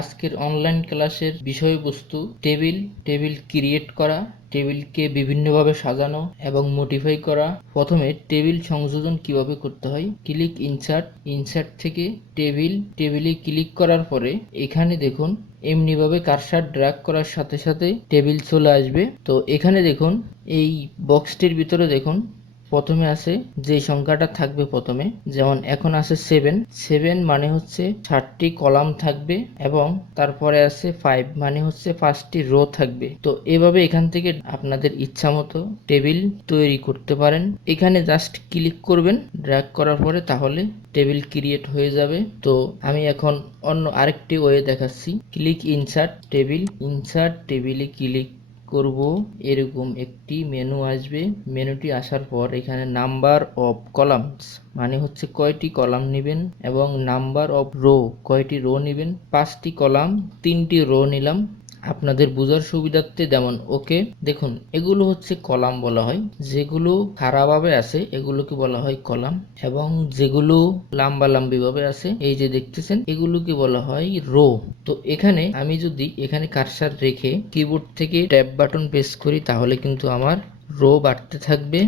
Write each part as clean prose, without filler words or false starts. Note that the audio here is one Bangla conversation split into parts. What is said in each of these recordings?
আজকের অনলাইন ক্লাসের বিষয়বস্তু টেবিল ক্রিয়েট করা, টেবিলকে বিভিন্নভাবে সাজানো এবং মডিফাই করা। প্রথমে টেবিল সংযোজন কিভাবে করতে হয়। ক্লিক ইনসার্ট থেকে টেবিলে ক্লিক করার পরে এখানে দেখুন এমনিভাবে কার্সার ড্র্যাগ করার সাথে সাথে টেবিল চলে আসবে। তো এখানে দেখুন এই বক্সটির ভিতরে দেখুন প্রথমে আছে যে সংখ্যাটা থাকবে প্রথমে, যেমন এখন আছে 7 মানে হচ্ছে 60টি কলাম থাকবে এবং তারপরে আছে 5 মানে হচ্ছে 5টি রো থাকবে। তো এভাবে এখান থেকে আপনাদের ইচ্ছা মতো টেবিল তৈরি করতে পারেন। এখানে জাস্ট ক্লিক করবেন ড্র্যাগ করার পরে, তাহলে টেবিল ক্রিয়েট হয়ে যাবে। তো আমি এখন অন্য আরেকটি ওয়ে দেখাচ্ছি। ক্লিক ইনসার্ট টেবিলে ক্লিক করব, এরকম একটি মেনু আসবে। মেনুটি আসার পর এখানে নাম্বার অফ কলামস মানে হচ্ছে কয়টি কলাম নেবেন এবং নাম্বার অফ রো কয়টি রো নেবেন। 5টি কলাম 3টি রো নিলাম আপনাদের বোঝার সুবিধার্থে। যেমন ওকে, দেখুন এগুলো হচ্ছে কলাম বলা হয়, যেগুলো খাড়াভাবে আছে এগুলোকে বলা হয় কলাম, এবং যেগুলো লাম্বালাম্বি ভাবে আছে এই যে দেখতেছেন এগুলোকে বলা হয় রো। তো এখানে আমি যদি এখানে কার্সার রেখে কিবোর্ড থেকে ট্যাব বাটন প্রেস করি তাহলে কিন্তু আমার রো বাড়তে থাকবে।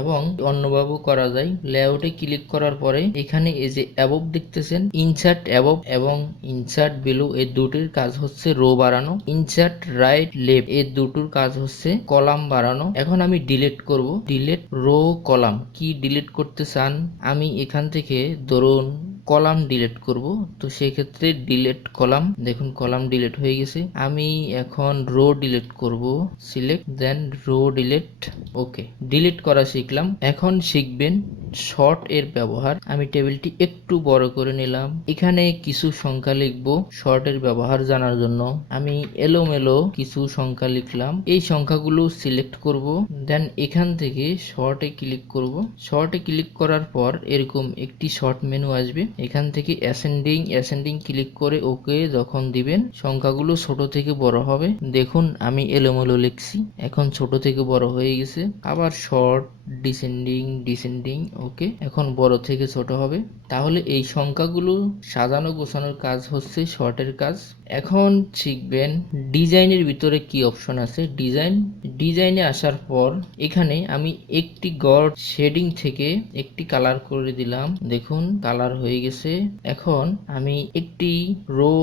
এবং অন্যভাবেও করা যায়। লেআউটে ক্লিক করার পরে এখানে এই যে অ্যাবভ দেখতেছেন, ইনসার্ট অ্যাবভ এবং ইনসার্ট বিলো এই দুটির কাজ হচ্ছে রো বাড়ানো। ইনসার্ট রাইট লেফট এই দুটোর কাজ হচ্ছে কলাম বাড়ানো। এখন আমি ডিলিট করব, ডিলিট রো কলাম। কি ডিলিট করতে চান? আমি এখান থেকে ধরুন কলাম ডিলিট করব, তো সেই ক্ষেত্রে ডিলিট কলাম, দেখুন কলাম ডিলিট হয়ে গেছে। আমি এখন রো ডিলিট করব, সিলেক্ট দেন রো ডিলিট। ওকে, ডিলিট করা শিখলাম। এখন শিখবেন শর্ট এর ব্যবহার। আমি টেবিলটি একটু বড় করে নিলাম, এখানে কিছু সংখ্যা লিখব শর্ট এর ব্যবহার জানার জন্য। আমি এলোমেলো কিছু সংখ্যা লিখলাম, এই সংখ্যাগুলো সিলেক্ট করব, দেন এখান থেকে শর্টে ক্লিক করব। শর্টে ক্লিক করার পর এরকম একটি শর্ট মেনু আসবে, এখান থেকে অ্যাসেন্ডিং ক্লিক করে ওকে যখন দিবেন সংখ্যাগুলো ছোট থেকে বড় হবে। দেখুন আমি এলোমেলো লিখছি, এখন ছোট থেকে বড় হয়ে গেছে। আবার শর্ট ডিসেন্ডিং ওকে, এখন বড় থেকে ছোট হবে। তাহলে এই সংখ্যাগুলো সাজানো গোছানোর কাজ হচ্ছে শর্টের কাজ। এখন শিখবেন ডিজাইনের ভিতরে কি অপশন আছে। ডিজাইনে আসার পর এখানে আমি একটি গড় শেডিং থেকে একটি কালার করে দিলাম, দেখুন কালার হয়ে গেছে। এখন আমি একটি রো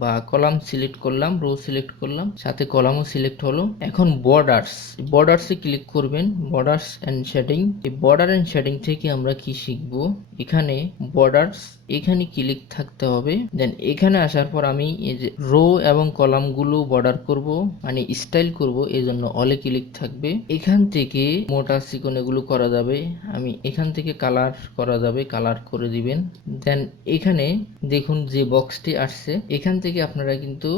বা কলাম সিলেক্ট করলাম, সাথে কলামও সিলেক্ট হলো। এখন বর্ডার্সে ক্লিক করবেন, বর্ডার্স এন্ড শেডিং। এই বর্ডার এন্ড শেডিং থেকে আমরা কি শিখব, এখানে বর্ডার্স এখানে ক্লিক থাকতে হবে। দেন এখানে আসার পর আমি এই যে রো এবং কলামগুলো বর্ডার করব মানে স্টাইল করব, এই জন্য অলে ক্লিক থাকবে। এখান থেকে মোটা চিকন এগুলো করা যাবে, আমি এখান থেকে কালার করা যাবে, কালার করে দিবেন। দেন এখানে দেখুন যে বক্সটি আসছে, এখান থেকে আপনারা কিন্তু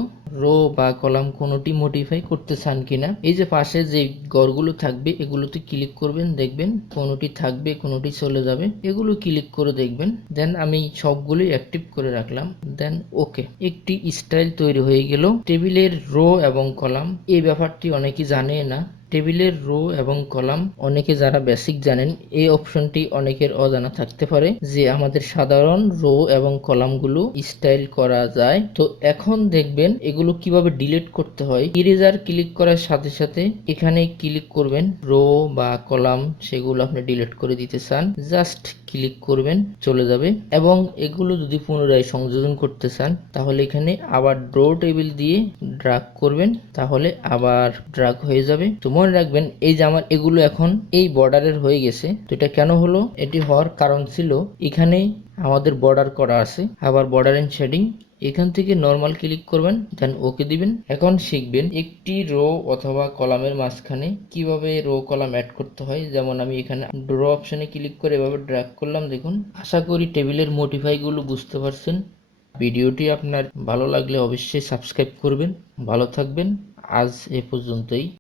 রো বা কলাম কোনোটি মডিফাই করতে চান কিনা। এই যে পাশে যে ঘরগুলো থাকবে এগুলোতে ক্লিক করবেন, দেখবেন কোনোটি থাকবে কোনোটি চলে যাবে, এগুলো ক্লিক করে দেখবেন। দেন আমি সবগুলোই অ্যাক্টিভ করে রাখলাম, দেন ওকে। একটি স্টাইল তৈরি হয়ে গেল টেবিলের রো এবং কলাম। এই ব্যাপারটি অনেকেই জানে না। টেবিলের রো এবং কলাম অনেকে যারা বেসিক জানেন, এই অপশনটি অনেকের অজানা থাকতে পারে যে আমাদের সাধারণ রো এবং কলামগুলো স্টাইল করা যায়। তো এখন দেখবেন এগুলো কিভাবে ডিলিট করতে হয়। ইরেজার ক্লিক করার সাথে সাথে এখানে ক্লিক করবেন, রো বা কলাম সেগুলো আপনি ডিলিট করে দিতে চান, জাস্ট ক্লিক করবেন চলে যাবে। এবং এগুলো যদি পুনরায় সংযোজন করতে চান তাহলে এখানে আবার ড্র টেবিল দিয়ে ড্র্যাগ করবেন, তাহলে আবার ড্র্যাগ হয়ে যাবে। তো মনে রাখবেন এই যে আমার এগুলো এখন এই বর্ডারের হয়ে গেছে। তো এটা কেন হলো, এটি হওয়ার কারণ ছিল এখানে আমাদের বর্ডার করা আছে। আবার বর্ডার এন্ড শেডিং, এখান থেকে নরমাল ক্লিক করবেন, দেন ওকে দিবেন। এখন শিখবেন একটি রো অথবা কলামের মাঝখানে কিভাবে রো কলাম অ্যাড করতে হয়। যেমন আমি এখানে ড্র অপশনে ক্লিক করে এভাবে ড্র্যাগ করলাম, দেখুন। আশা করি টেবিলের মডিফাই গুলো বুঝতে পারছেন। ভিডিওটি আপনার ভালো লাগলে অবশ্যই সাবস্ক্রাইব করবেন। ভালো থাকবেন, আজ এ পর্যন্তই।